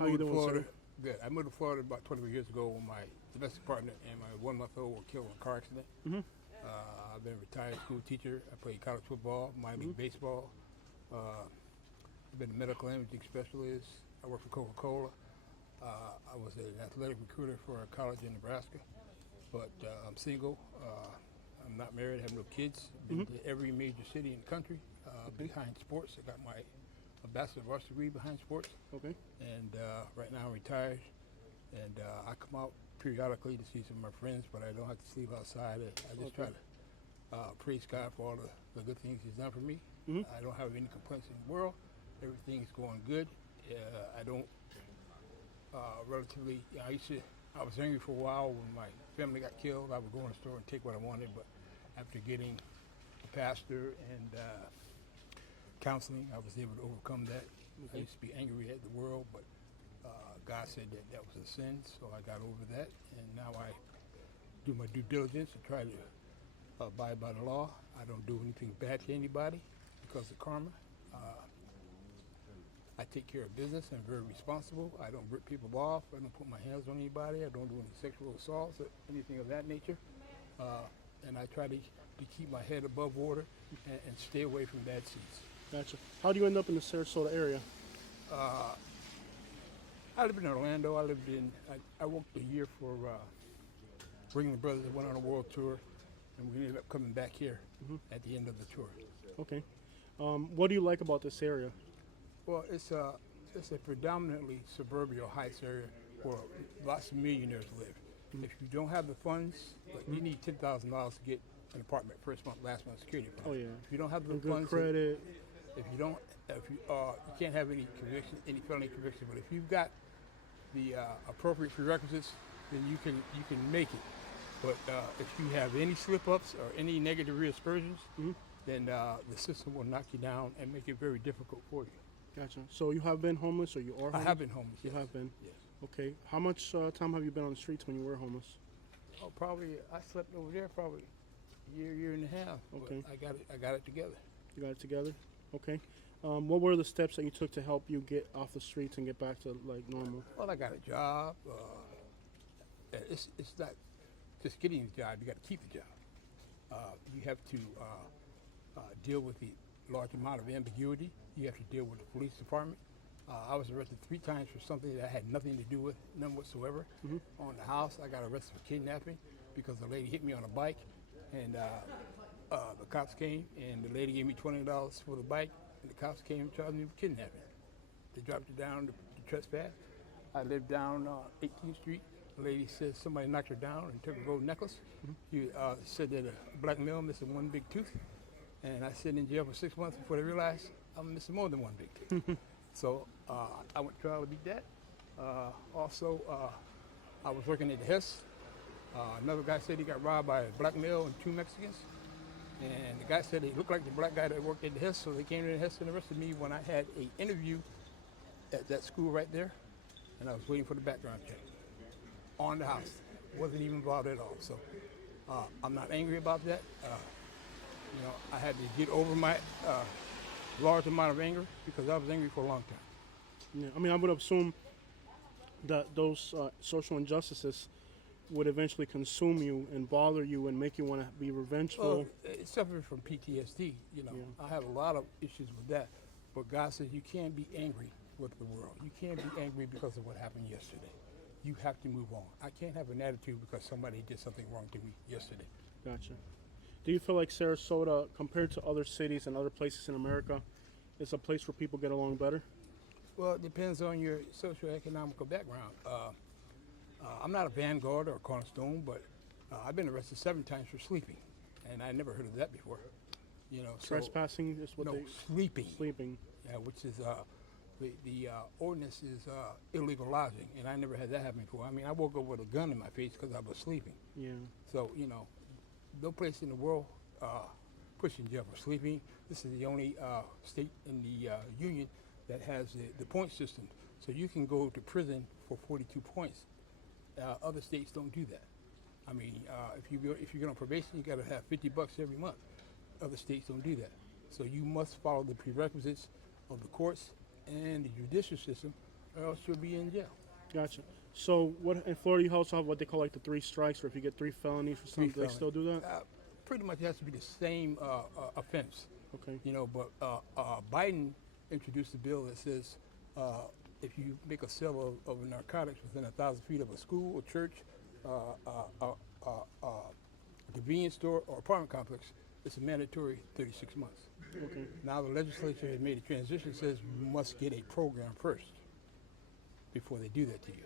How you doing, Florida. sir? Good. I moved to Florida about 20 years ago when my domestic partner and my 1-month-old were killed in a car accident. Mm-hmm. I've been a retired school teacher. I played college football, minor league baseball. I've been a medical imaging specialist. I work for Coca-Cola. I was an athletic recruiter for a college in Nebraska, but I'm single. I'm not married. I have no kids. Been to every major city in the country behind sports. I got my Bachelor of Arts degree behind sports. Okay. And right now I'm retired, and I come out periodically to see some of my friends, but I don't have to sleep outside. I just try to praise God for all the good things He's done for me. I don't have any complaints in the world. Everything's going good. I don't relatively. I was angry for a while when my family got killed. I would go in the store and take what I wanted, but after getting a pastor and counseling, I was able to overcome that. I used to be angry at the world, but God said that was a sin, so I got over that, and now I do my due diligence and try to abide by the law. I don't do anything bad to anybody because of karma. I take care of business. I'm very responsible. I don't rip people off. I don't put my hands on anybody. I don't do any sexual assaults or anything of that nature. And I try to keep my head above water and stay away from bad seas. Gotcha. How do you end up in the Sarasota area? I lived in Orlando. I worked a year for Bringing the Brothers that went on a world tour, and we ended up coming back here at the end of the tour. Okay. What do you like about this area? Well, it's a predominantly suburban heights area where lots of millionaires live. If you don't have the funds, like you need $10,000 to get an apartment, first month, last month security deposit. Oh yeah. If you don't have the And good funds, credit. if you can't have any conviction, any felony conviction. But if you've got the appropriate prerequisites, then you can make it. But if you have any slip-ups or any negative reaspersions, then the system will knock you down and make it very difficult for you. Gotcha. So you have been homeless, or you are homeless? I have been homeless. You yes. have been? Yes. Okay. How much time have you been on the streets when you were homeless? Oh, probably I slept over there probably a year and a half. Okay. But I got it together. You got it together? Okay. What were the steps that you took to help you get off the streets and get back to like normal? Well, I got a job. It's not just getting the job. You got to keep the job. You have to deal with the large amount of ambiguity. You have to deal with the police department. I was arrested 3 times for something that I had nothing to do with, none whatsoever. On the house, I got arrested for kidnapping because the lady hit me on a bike, and the cops came, and the lady gave me $20 for the bike, and the cops came and charged me with kidnapping. They dropped it down to trespass. I lived down 18th Street. The lady said somebody knocked her down and took a gold necklace. He said that a black male missing one big tooth, and I sat in jail for 6 months before they realized I'm missing more than one big tooth. So I went to trial to beat that. Also, I was working at the Hess. Another guy said he got robbed by a black male and 2 Mexicans. And the guy said he looked like the black guy that worked at the Hess, so they came to the Hess and arrested me when I had an interview at that school right there, and I was waiting for the background check on the house. Wasn't even involved at all. So I'm not angry about that. I had to get over my large amount of anger because I was angry for a long time. Yeah. I mean, I would assume that those social injustices would eventually consume you and bother you and make you want to be revengeful. Well, it's suffering from PTSD. I have a lot of issues with that. But God says you can't be angry with the world. You can't be angry because of what happened yesterday. You have to move on. I can't have an attitude because somebody did something wrong to me yesterday. Gotcha. Do you feel like Sarasota, compared to other cities and other places in America, is a place where people get along better? Well, it depends on your socioeconomical background. I'm not a Vanguard or a Cornerstone, but I've been arrested 7 times for sleeping, and I never heard of that before. Trespassing is what they... sleeping. Sleeping. Yeah, which is the ordinance is illegal lodging, and I never had that happen before. I mean, I woke up with a gun in my face because I was sleeping. Yeah. So no place in the world puts you in jail for sleeping. This is the only state in the union that has the point system, so you can go to prison for 42 points. Other states don't do that. I mean, if you get on probation, you got to have $50 every month. Other states don't do that. So you must follow the prerequisites of the courts and the judicial system or else you'll be in jail. Gotcha. So what in Florida you also have what they call like the 3 strikes, where if you get 3 felonies for something, they felonies. still do that? Pretty much it has to be the same offense. Okay. You know, but Biden introduced a bill that says if you make a sale of narcotics within 1,000 feet of a school, a church, a convenience store, or apartment complex, it's a mandatory 36 months. Okay. Now the legislature has made a transition, says you must get a program first before they do that to you.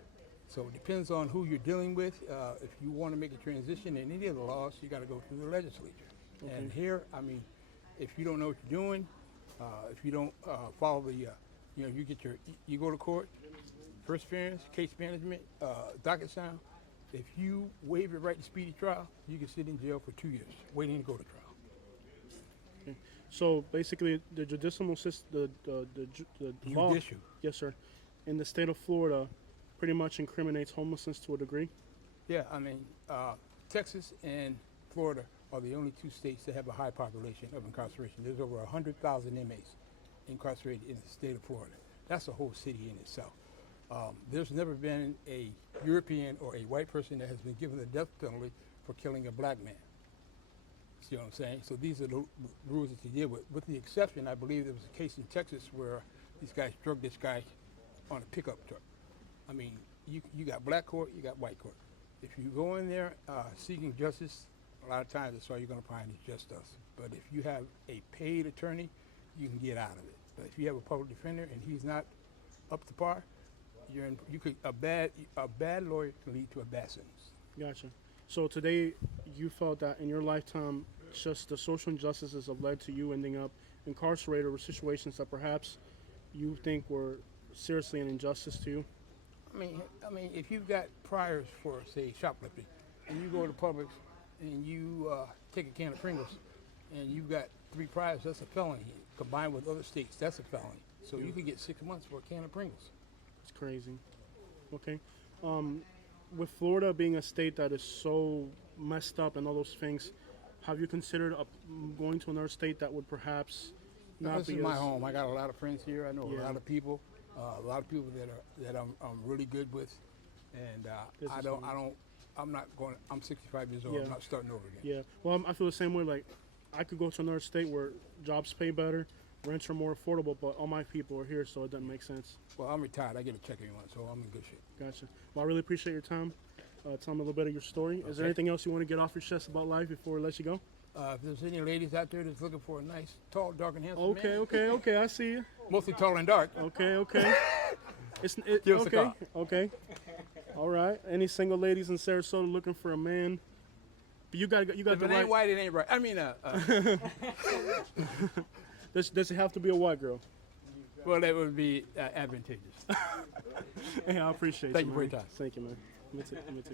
So it depends on who you're dealing with. If you want to make a transition in any of the laws, you got to go through the legislature. Okay. And here, I mean, if you don't know what you're doing, if you don't follow the, you go to court, first appearance, case management, docket sound. If you waive your right to speedy trial, you can sit in jail for 2 years waiting to go to trial. Okay. So basically, the judicial system, the law, Judicial. yes, sir, in the state of Florida, pretty much incriminates homelessness to a degree. Yeah, I mean, Texas and Florida are the only 2 states that have a high population of incarceration. There's over 100,000 inmates incarcerated in the state of Florida. That's a whole city in itself. There's never been a European or a white person that has been given the death penalty for killing a black man. See what I'm saying? So these are the rules that you deal with the exception, I believe there was a case in Texas where these guys drugged this guy on a pickup truck. I mean, you got black court, you got white court. If you go in there seeking justice, a lot of times that's all you're going to find is justice. But if you have a paid attorney, you can get out of it. But if you have a public defender and he's not up to par, a bad lawyer can lead to a bad sentence. Gotcha. So today, you felt that in your lifetime, just the social injustices have led to you ending up incarcerated or situations that perhaps you think were seriously an injustice to you? I mean, if you've got priors for, say, shoplifting, and you go to Publix and you take a can of Pringles, and you've got 3 priors, that's a felony. Combined with other states, that's a felony. So you could get 6 months for a can of Pringles. It's crazy. Okay. With Florida being a state that is so messed up and all those things, have you considered going to another state that would perhaps not This be is my as- home. I got a lot of friends here. I know Yeah. a lot of people that I'm really good with, and This is home. I'm not going. I'm 65 years old. Yeah. I'm not starting over again. Yeah. Well, I feel the same way. Like, I could go to another state where jobs pay better, rents are more affordable, but all my people are here, so it doesn't make sense. Well, I'm retired. I get a check every month, so I'm in good shape. Gotcha. Well, I really appreciate your time. Tell me a little bit of your story. Is there Okay. anything else you want to get off your chest about life before I let you go? If there's any ladies out there that's looking for a nice, tall, dark, and handsome Okay, man, okay. I see you. mostly tall and dark, Okay. Give us a okay. call. Okay. All right. Any single ladies in Sarasota looking for a man? But you got if the it right. ain't white, it ain't right. I mean, Does it have to be a white girl? well, that would be advantageous. Hey, I appreciate Thank you, you for man. your time. Thank you, man. Let me take